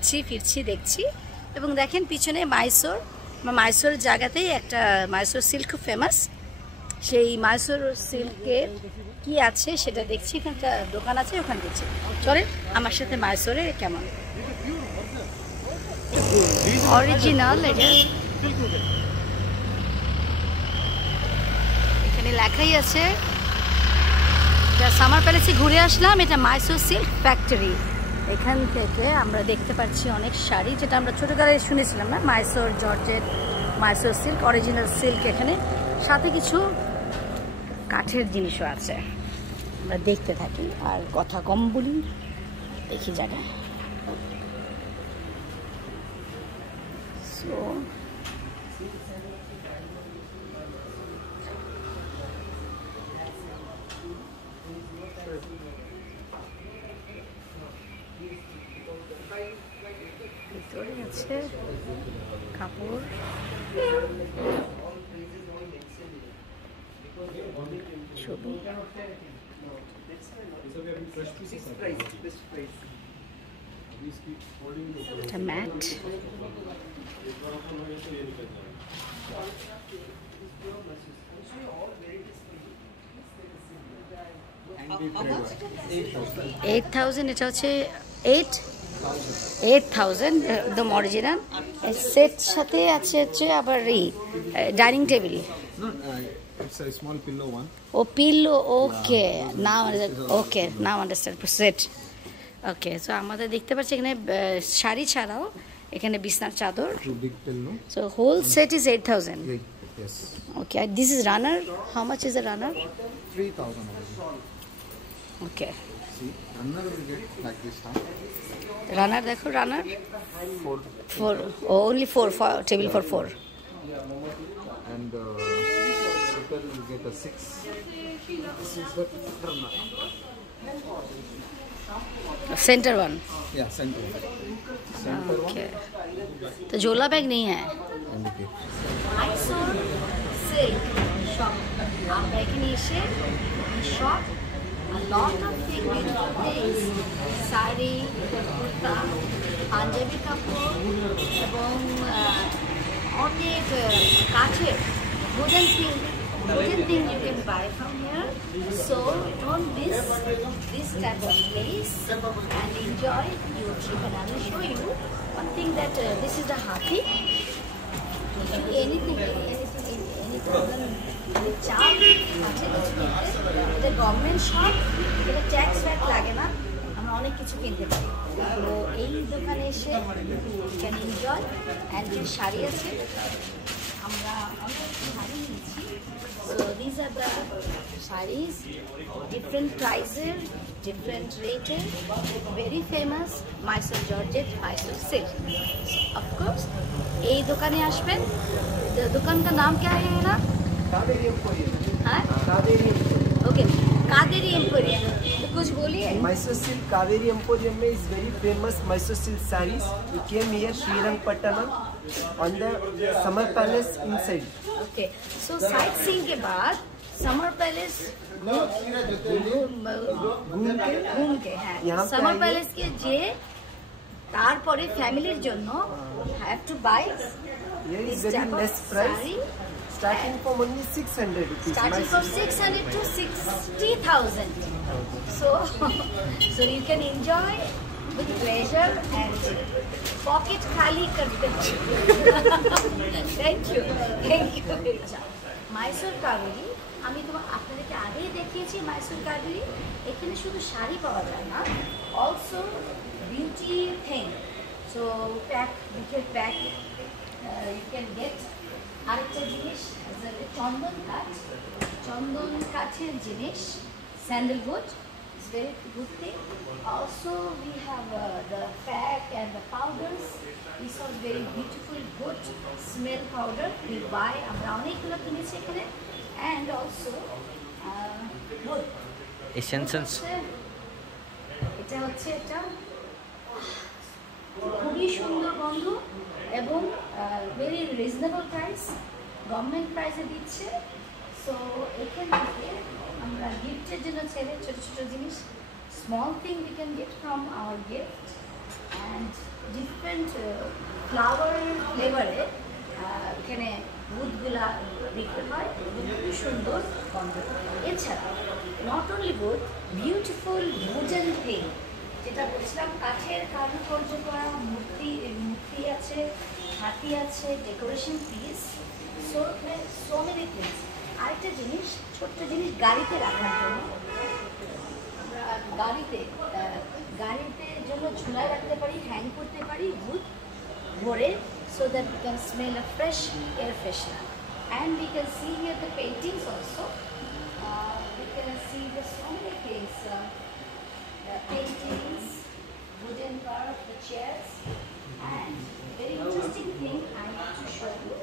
যাচ্ছি ফিরছি দেখছি। এবং দেখেন পিছনে মাইসোর, মাইসোর জায়গাতেই একটা মাইসোর সিল্ক খুব ফেমাস। সেই মাইসোর সিল্কের কি আছে সেটা দেখছি, এখানটা দোকান আছে ওখানে দেখছি। চলেন আমার সাথে মাইসোরে কেমন অরিজিনাল। এখানে লেখাই আছে, সামার প্যালেসে ঘুরে আসলাম, এটা মাইসোর সিল্ক ফ্যাক্টরি। এখান থেকে আমরা দেখতে পাচ্ছি অনেক শাড়ি, যেটা আমরা ছোটোকালে শুনেছিলাম না, Mysore georgette, Mysore silk, original silk. এখানে সাথে কিছু কাঠের জিনিসও আছে। আমরা দেখতে থাকি আর কথা কম বলি, দেখি জায়গা। সো ভিতরে আছে কাপড়, ছবি, একটা ম্যাট, $8,000। এটা হচ্ছে 8,000 একদম অরিজিনাল। সেট সাথে আছে হচ্ছে আবার এই dining table. It's a small pillow one. Oh, pillow. Okay. Now, okay. Now understand. Set. Okay. So আমাদের দেখতে পাচ্ছি এখানে শাড়ি ছাড়াও এখানে বিছনার চাদর। Big pillow. So whole set is 8,000. Yes. Okay. This is runner. How much is the runner? 3,000. Okay. See, runner will get like this time. Runner দেখো, runner. 4. Oh, only 4 for table for 4. And people will get a 6. This is the runner. Center one. Yeah, center. Center Okay. तो झोला बैग नहीं है। one. Indicate. Mysore silk shop. আমরা এখানে এসে shop a lot of beautiful things, sari, কুর্তা, পাঞ্জাবি কাপড় এবং অনেক কাঠের wooden thing you can buy from here. So don't miss this type of place and enjoy your trip. And I will show you one thing, that this is the hathi. Anything এটা government shop, এটা tax back লাগে না, আমরা অনেক কিছু কিনতে পারি। তো এই দোকানে এসে ক্যান এনজয়। অ্যান্ড যে শাড়ি আছে, আমরা অনেক শাড়ি নিয়েছি। So this are the saris, different প্রাইসের, ডিফারেন্ট রেটের, very famous Mysore georgette, Mysore silk. Of course এই দোকানে আসবেন। दुकान का नाम क्या है ना? कावेरी एम्पोरियम। हाँ? कावेरी। Okay, Kaveri emporium. तो कुछ बोलिए। Mysore silk कावेरी एम्पोरियम में is very famous Mysore silk sarees. We came here Srirangpattanam on the summer palace inside. Okay, so sight seeing के बाद समर पैलेस घूम के हैं। समर पैलेस के जे তারপরে ফ্যামিলির জন্য have to buy Here is very less price. Starting from only 600 rupees. Starting from 600 to 60,000. So you can enjoy with pleasure and pocket khali karte. Thank you. Mysore কাবেরি, আমি আপনাদেরকে আগেই দেখিয়েছি। মাইসোর কাবেরি এখানে শুধু শাড়ি পাওয়া যায় না, also beauty thing. So beauty pack you can get আরেকটা জিনিস, চন্দন কাঠের জিনিস, sandalwood, it's very good thing. Also we have the pack and the powders. This was very beautiful, good smell powder. We buy, আমরা অনেকগুলো কিনেছি এখানে। And also wood essentials, এটা হচ্ছে এটা খুবই সুন্দর গন্ধ এবং ভেরি রিজনেবল প্রাইস, গভর্নমেন্ট প্রাইসে দিচ্ছে। সো এখান থেকে আমরা গিফটের জন্য ছেলে ছোটো ছোটো জিনিস, small thing we can get from our gift. And different flower ফ্লেভারে এখানে উডগুলা বিক্রি হয় এবং খুবই সুন্দর গন্ধ। এছাড়া not only wood, beautiful wooden thing, যেটা বলছিলাম কাঠের কারুকার্য করা মূর্তি আছে, হাতি আছে, decoration piece, so many things. আরেকটা জিনিস, ছোট্ট জিনিস গাড়িতে রাখার জন্য, আমরা গাড়িতে জন্য ঝুলায় রাখতে পারি, হ্যাং করতে পারি উড ভরে, so that we can smell a fresh air freshener. And we can see here the paintings also. We can see the so many things, the paintings, wooden carved the chairs, and very interesting thing I want to show you,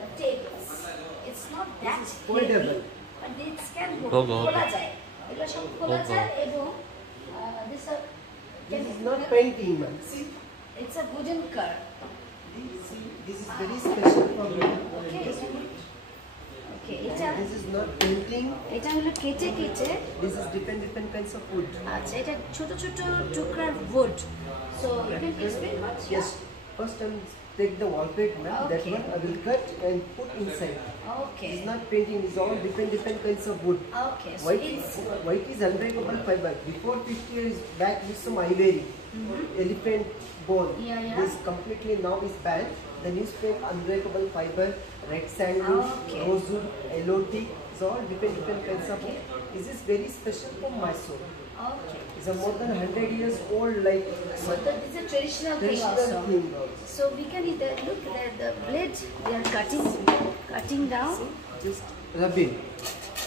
the tables. It's not that foldable, but it can go. Okay. খোলা যায়, এগুলো সব খোলা যায় এবং This is not painting, man. See, it's a wooden curve. this is very special for me. Okay. Okay, This is not painting. এটা হলো কেটে This is different kinds of wood. আচ্ছা, এটা ছোট ছোট টুকরার wood. So you can explain what? Yes. First, take the wall plate, man. That Okay. one I will cut and put inside. Okay. It's not painting. It's all different kinds of wood. Okay. So White is unbreakable fiber. Before 50 years back, with some ivory, elephant bone. Yeah. This completely now is banned. The newspaper, unbreakable fiber, red sandwood, Okay. rosewood, eloti. It's all different kinds of wood. This is very special from Mysore. Okay. It's a more than 100 years old, like So that is a traditional thing traditional also. thing also. So we can either look at the blade they are cutting down. Just rubbing.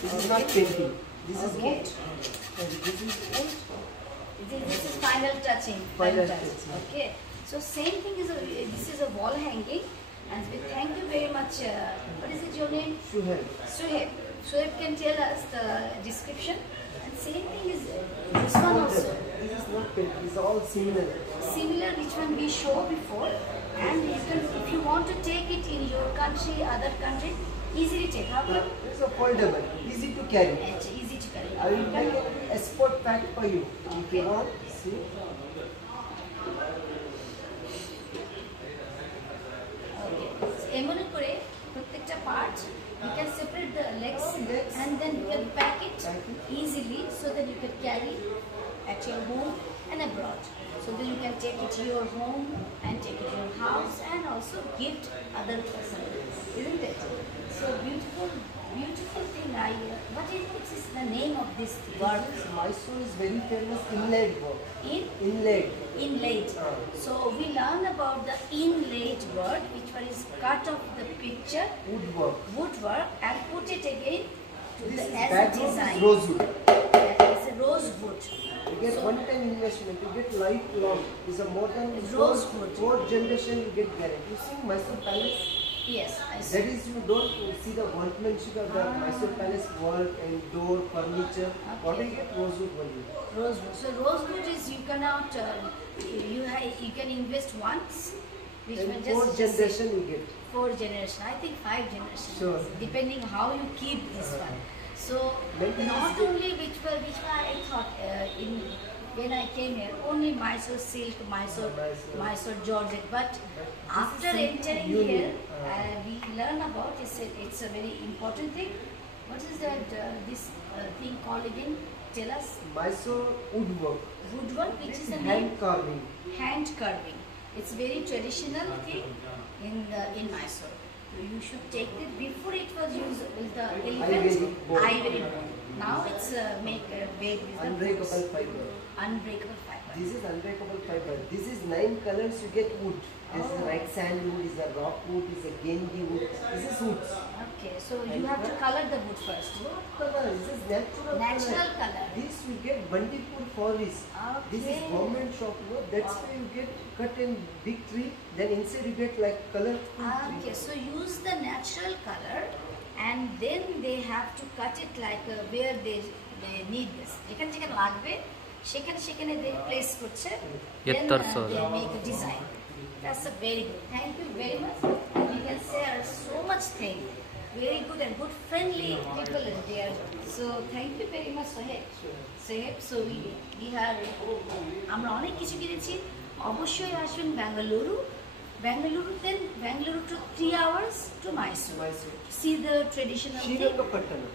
This is not painting. This is Okay. wood. And this is wood. This is final touching. Final touch. touching. Okay. So same thing is this is a wall hanging, and we thank you very much. What is it your name? Shuhel. Suhaib. Suhaib can tell us the description. And same thing is this one also. This is not painting. It's all similar. Similar which one we show before. And you can, if you want to take it in your country, other country, easily take. How come? It's a foldable. Easy to carry. It's easy to carry. I will make an export pack for you. If you want, see. Okay. এমন করে প্রত্যেকটা part you can separate the legs and then you can pack it easily so that you can carry at your home and abroad. So then you can take it to your home and take it to your house and also gift other person, isn't it? So beautiful thing. What is the name of this work? Mysore is very famous inlaid work. Inlaid. Inlaid. So we learn about the inlaid work, which one is cut off the picture, woodwork, and put it again to This the is as a background design. is rosewood. It's a rosewood. You get So, one-time investment. You get lifelong. It's a more than Rosewood. fourth generation. You get guarantee. You see Mysore Palace. yes, I see. That is, you don't see the workmanship of the Mysore Palace work and door, furniture. What do you get? Rosewood only. Rosewood. So rosewood is you cannot you can invest once, which And means fourth just generation you get. 4 generation. I think 5 generations. Sure. Depending how you keep this one. So Maybe not this is- only which one I thought when I came here only Mysore silk, Mysore Georgette, but after is entering unique. here we learn about it's a very important thing. What is that this thing called again? Tell us. Mysore woodwork. Woodwork, which is a Hand carving. hand carving. It's very traditional thing in Mysore. You should take it. Before it was used with the ivory bone. Now it's made with the Unbreakable fiber. unbreakable fiber. This is unbreakable fiber. This is 9 colors you get wood. This is red sandwood, is a rock wood, is a gengi wood. This is wood. Okay, so you have to color the wood first. What color? This is Natural color. This you get Bandipur forest. This is Okay. government shop, you know. That's why you get cut in big tree. Then inside you get like colorful tree. Okay, so use the natural color and then they have to cut it like where they need this. যেখানে লাগবে সেখানে they place করছে. Then they make a design. That's a very good. Thank you very much. And you can say so much thing. Very good and good friendly people in there. So thank you very much, Sohaib. So we have আমরা অনেক কিছু কিনেছি, অবশ্যই আসবেন Bengaluru. Bangalore to 3 hours to Mysore. See the traditional thing. Srirangapattanam.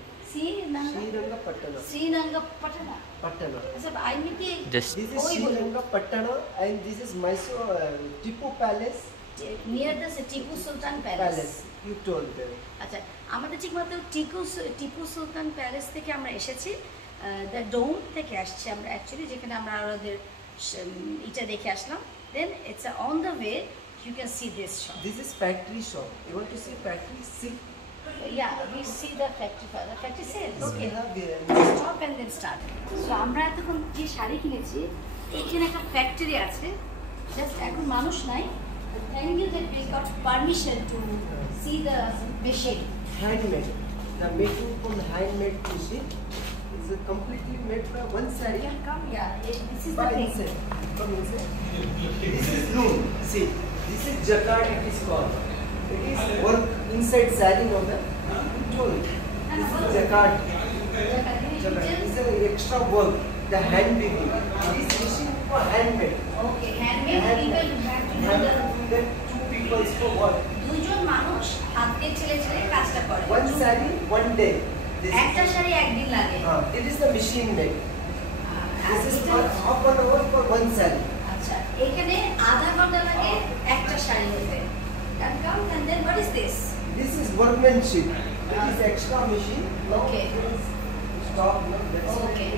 Srirangapattanam. I mean This is Srirangapattanam and this is Mysore Tipu Palace. Near the Tipu Sultan Palace. You told them. আচ্ছা, আমাদের ঠিকমতো টিপু সুলতান প্যালেস থেকে আমরা এসেছি, দ্য ডোম থেকে আসছি আমরা অ্যাকচুয়ালি, যেখানে আমরা আমাদের এটা দেখে আসলাম। Then it's on the way, you can see this shop. This is factory shop. You want to see factory? See. Yeah, we see the factory. The factory sales. Okay. Stop and then start. So আমরা এতক্ষণ যে শাড়ি কিনেছি, এখানে একটা ফ্যাক্টরি আছে। জাস্ট এখন মানুষ নাই। Thank you that we got permission to see the machine. Handmade. The making from handmade machine is completely made by one sari. Yeah, come. Yeah, this is By the thing. inside. Come inside. This is loom. See, this is jacquard. It is called. It is work inside sari on the tool. This is jacquard. This is an extra work. The hand weaving. This machine for handmade. Okay, handmade. Then two people for work. দুজন মানুষ হাত দিয়ে ছেলে কাজটা করে। One sari, one day. একটা শাড়ি একদিন লাগে। It is the machine made. This is for half an hour for one sari. আচ্ছা, এখানে আধা ঘন্টা লাগে একটা শাড়ি হতে। Can come and then what is this? This is workmanship. It is extra machine. Okay. Stop. That's Okay.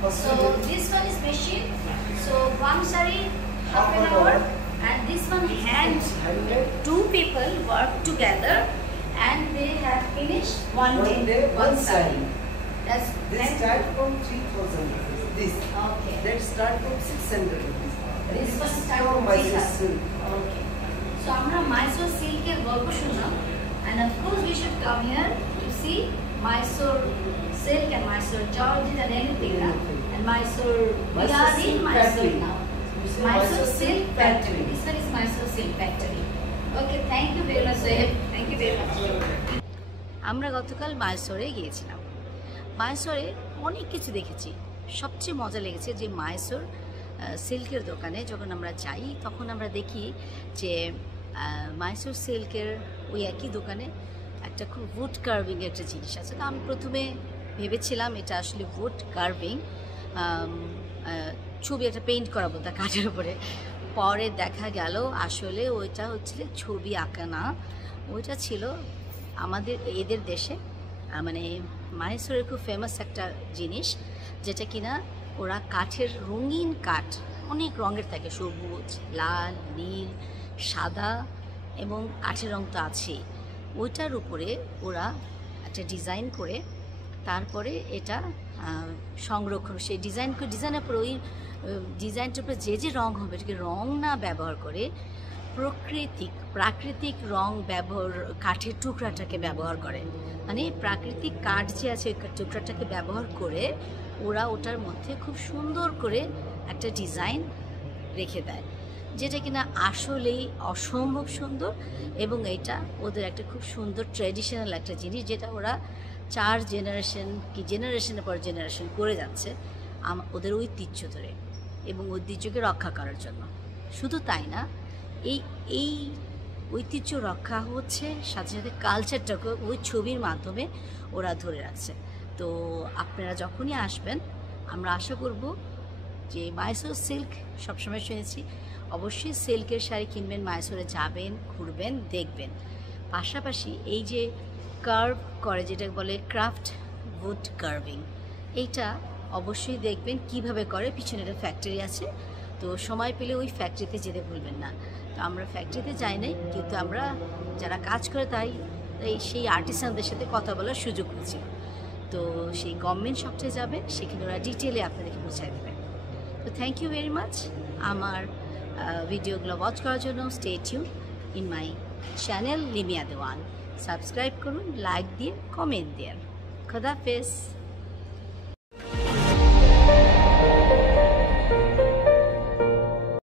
First So this one is machine. So one saree half an hour, and this one handmade. Two people work together, and they have finished one day one saree. That's This start from 3,000 rupees. This. Okay. That start from 600 rupees. This one start from Mysore 600. silk. Okay. So আমরা Mysore silk এর গল্প শুনলাম, and of course we should come here to see Mysore silk and Mysore Georgette and everything, and Mysore. We are in Mysore now. Mysore silk factory. This one is Mysore silk factory. Okay, thank you very much, Sohaib. Thank you very much. আমরা গতকাল মাইসোরে গিয়েছিলাম। মাইসোরে অনেক কিছু দেখেছি। সবচেয়ে মজা লেগেছে যে মাইসোর সিল্কের দোকানে যখন আমরা যাই, তখন আমরা দেখি যে মাইসোর সিল্কের ওই একই দোকানে একটা খুব উড কার্ভিং একটা জিনিস আছে। তো আমি প্রথমে ভেবেছিলাম এটা আসলে উড কার্ভিং, ছবি একটা পেইন্ট করা বলতে কাঠের উপরে। পরে দেখা গেল আসলে ওইটা হচ্ছে ছবি আঁকা না, ওইটা ছিল আমাদের এদের দেশে মানে মাইসোরের খুব ফেমাস একটা জিনিস, যেটা কিনা ওরা কাঠের রঙিন কাঠ, অনেক রঙের থাকে, সবুজ, লাল, নীল, সাদা এবং কাঠের রং তো আছেই। ওইটার উপরে ওরা একটা ডিজাইন করে তারপরে এটা সংরক্ষণ, সেই ডিজাইনের পরে ওই ডিজাইনটার উপরে যে রং হবে এটাকে রং না ব্যবহার করে প্রাকৃতিক রং ব্যবহার, কাঠের টুকরাটাকে ব্যবহার করে। মানে প্রাকৃতিক কাঠ যে আছে ওই টুকরাটাকে ব্যবহার করে ওরা ওটার মধ্যে খুব সুন্দর করে একটা ডিজাইন রেখে দেয়, যেটা কিনা আসলেই অসম্ভব সুন্দর। এবং এটা ওদের একটা খুব সুন্দর ট্র্যাডিশনাল একটা জিনিস, যেটা ওরা 4 জেনারেশন কি জেনারেশনের পর জেনারেশন করে যাচ্ছে ওদের ঐতিহ্য ধরে এবং ঐতিহ্যকে রক্ষা করার জন্য। শুধু তাই না, এই ঐতিহ্য রক্ষা হচ্ছে, সাথে সাথে কালচারটাকে ওই ছবির মাধ্যমে ওরা ধরে রাখছে। তো আপনারা যখনই আসবেন আমরা আশা করব যে মাইসোর সিল্ক সবসময় শুনেছি, অবশ্যই সিল্কের শাড়ি কিনবেন, মাইসোরে যাবেন, ঘুরবেন, দেখবেন। পাশাপাশি এই যে কার্ভ করে, যেটা বলে ক্রাফট উড কার্ভিং, এইটা অবশ্যই দেখবেন কিভাবে করে। পিছনে একটা ফ্যাক্টরি আছে, তো সময় পেলে ওই ফ্যাক্টরিতে যেতে ভুলবেন না। তো আমরা ফ্যাক্টরিতে যাই নাই, কিন্তু আমরা যারা কাজ করে তাই সেই আর্টিসানদের সাথে কথা বলার সুযোগ হয়েছিল। তো সেই গভর্নমেন্ট শপে যাবেন, সেখানে ওরা ডিটেলে আপনাদেরকে বোঝাই দেবে। তো থ্যাংক ইউ ভেরি মাচ আমার ভিডিওগুলো ওয়াচ করার জন্য। Stay tune in my channel Limia Dewan. Subscribe করুন, লাইক দিয়ে, কমেন্ট দিয়ে। খোদা হাফেজ।